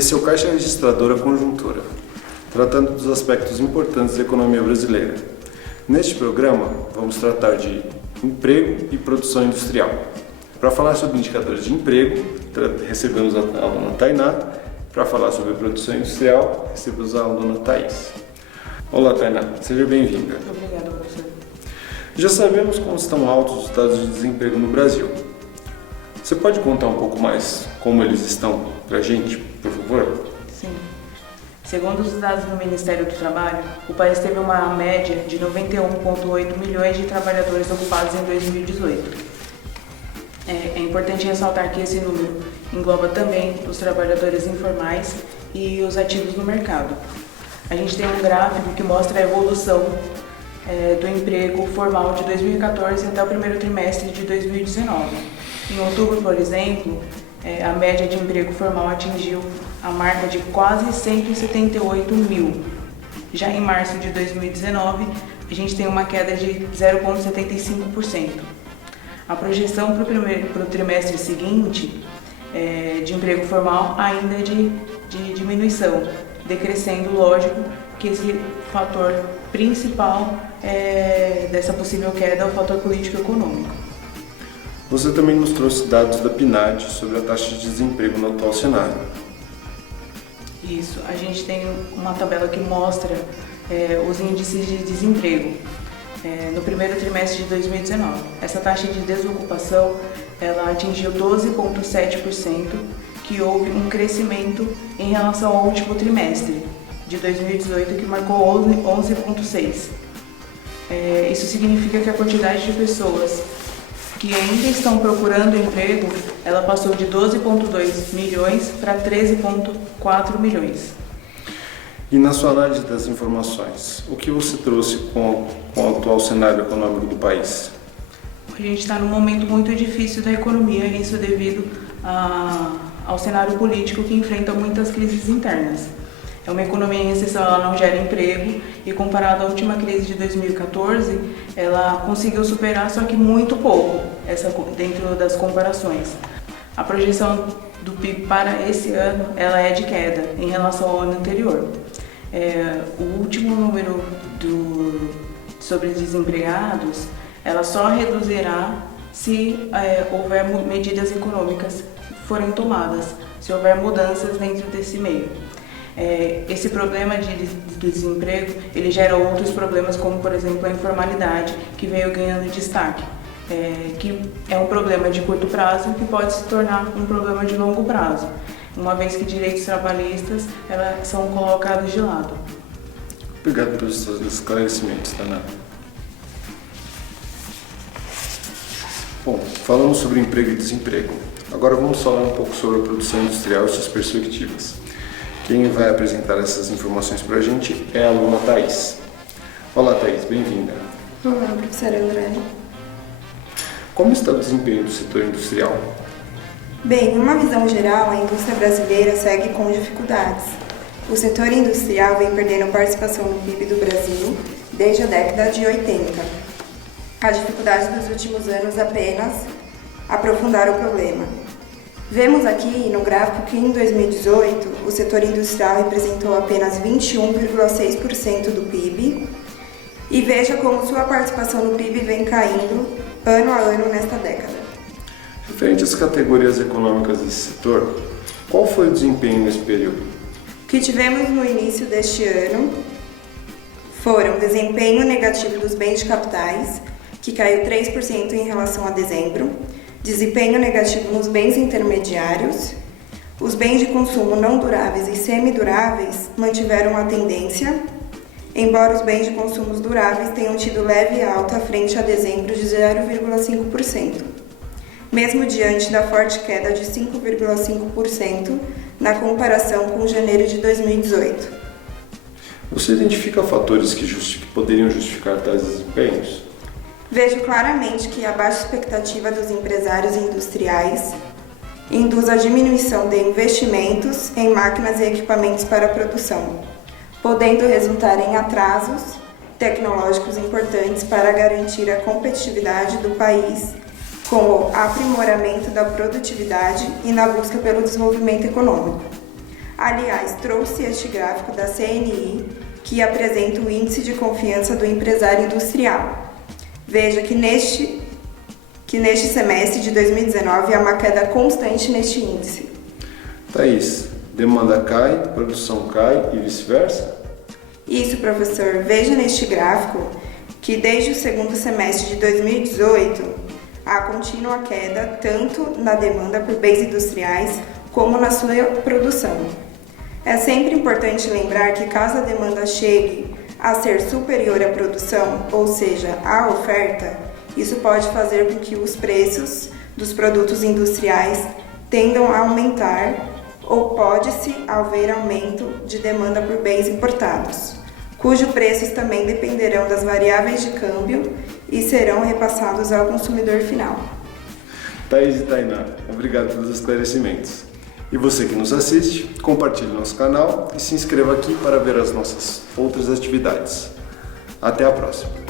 Esse é o Caixa Registradora Conjuntura, tratando dos aspectos importantes da economia brasileira. Neste programa, vamos tratar de emprego e produção industrial. Para falar sobre indicadores de emprego, recebemos a aluna Tainá. Para falar sobre produção industrial, recebemos a aluna Thaís. Olá, Tainá, seja bem-vinda. Obrigada, professor. Já sabemos como estão altos os dados de desemprego no Brasil. Você pode contar um pouco mais como eles estão para a gente, por favor? Sim. Segundo os dados do Ministério do Trabalho, o país teve uma média de 91,8 milhões de trabalhadores ocupados em 2018. É importante ressaltar que esse número engloba também os trabalhadores informais e os ativos no mercado. A gente tem um gráfico que mostra a evolução do emprego formal de 2014 até o primeiro trimestre de 2019. Em outubro, por exemplo, a média de emprego formal atingiu a marca de quase 178 mil. Já em março de 2019, a gente tem uma queda de 0,75%. A projeção para o trimestre seguinte de emprego formal ainda é de diminuição, decrescendo, lógico, que esse fator principal dessa possível queda é o fator político-econômico. Você também nos trouxe dados da PNAD sobre a taxa de desemprego no atual cenário. Isso, a gente tem uma tabela que mostra os índices de desemprego no primeiro trimestre de 2019. Essa taxa de desocupação ela atingiu 12,7%, que houve um crescimento em relação ao último trimestre de 2018, que marcou 11,6%. Isso significa que a quantidade de pessoas que ainda estão procurando emprego, ela passou de 12,2 milhões para 13,4 milhões. E na sua análise das informações, o que você trouxe com o atual cenário econômico do país? A gente está num momento muito difícil da economia, isso devido ao cenário político que enfrenta muitas crises internas. É uma economia em recessão, ela não gera emprego e comparado à última crise de 2014, ela conseguiu superar, só que muito pouco, dentro das comparações. A projeção do PIB para esse ano ela é de queda em relação ao ano anterior. O último número sobre desempregados, ela só reduzirá se houver medidas econômicas forem tomadas, se houver mudanças dentro desse meio. Esse problema do desemprego, ele gera outros problemas, como por exemplo a informalidade, que veio ganhando destaque, que é um problema de curto prazo que pode se tornar um problema de longo prazo, uma vez que direitos trabalhistas são colocados de lado. Obrigado pelos seus esclarecimentos, Tainá. Bom, falamos sobre emprego e desemprego. Agora vamos falar um pouco sobre a produção industrial e suas perspectivas. Quem vai apresentar essas informações para a gente é a aluna Thaís. Olá, Thaís, bem-vinda. Olá, professora André. Como está o desempenho do setor industrial? Bem, em uma visão geral, a indústria brasileira segue com dificuldades. O setor industrial vem perdendo participação no PIB do Brasil desde a década de 80. A dificuldade dos últimos anos apenas aprofundaram o problema. Vemos aqui no gráfico que em 2018 o setor industrial representou apenas 21,6% do PIB e veja como sua participação no PIB vem caindo ano a ano nesta década. Referente às categorias econômicas desse setor, qual foi o desempenho nesse período? O que tivemos no início deste ano foram desempenho negativo dos bens de capitais, que caiu 3% em relação a dezembro, desempenho negativo nos bens intermediários, os bens de consumo não duráveis e semiduráveis mantiveram a tendência, embora os bens de consumo duráveis tenham tido leve alta frente a dezembro de 0,5%, mesmo diante da forte queda de 5,5% na comparação com janeiro de 2018. Você identifica fatores que poderiam justificar tais desempenhos? Vejo claramente que a baixa expectativa dos empresários industriais induz a diminuição de investimentos em máquinas e equipamentos para a produção, podendo resultar em atrasos tecnológicos importantes para garantir a competitividade do país com o aprimoramento da produtividade e na busca pelo desenvolvimento econômico. Aliás, trouxe este gráfico da CNI, que apresenta o Índice de Confiança do Empresário Industrial. Veja que neste semestre de 2019 há uma queda constante neste índice. Thaís, demanda cai, produção cai e vice-versa? Isso, professor. Veja neste gráfico que desde o segundo semestre de 2018 há contínua queda tanto na demanda por bens industriais como na sua produção. É sempre importante lembrar que caso a demanda chegue a ser superior à produção, ou seja, à oferta, isso pode fazer com que os preços dos produtos industriais tendam a aumentar ou pode-se haver aumento de demanda por bens importados, cujos preços também dependerão das variáveis de câmbio e serão repassados ao consumidor final. Thaís e Tainá, obrigado pelos esclarecimentos. E você que nos assiste, compartilhe nosso canal e se inscreva aqui para ver as nossas outras atividades. Até a próxima!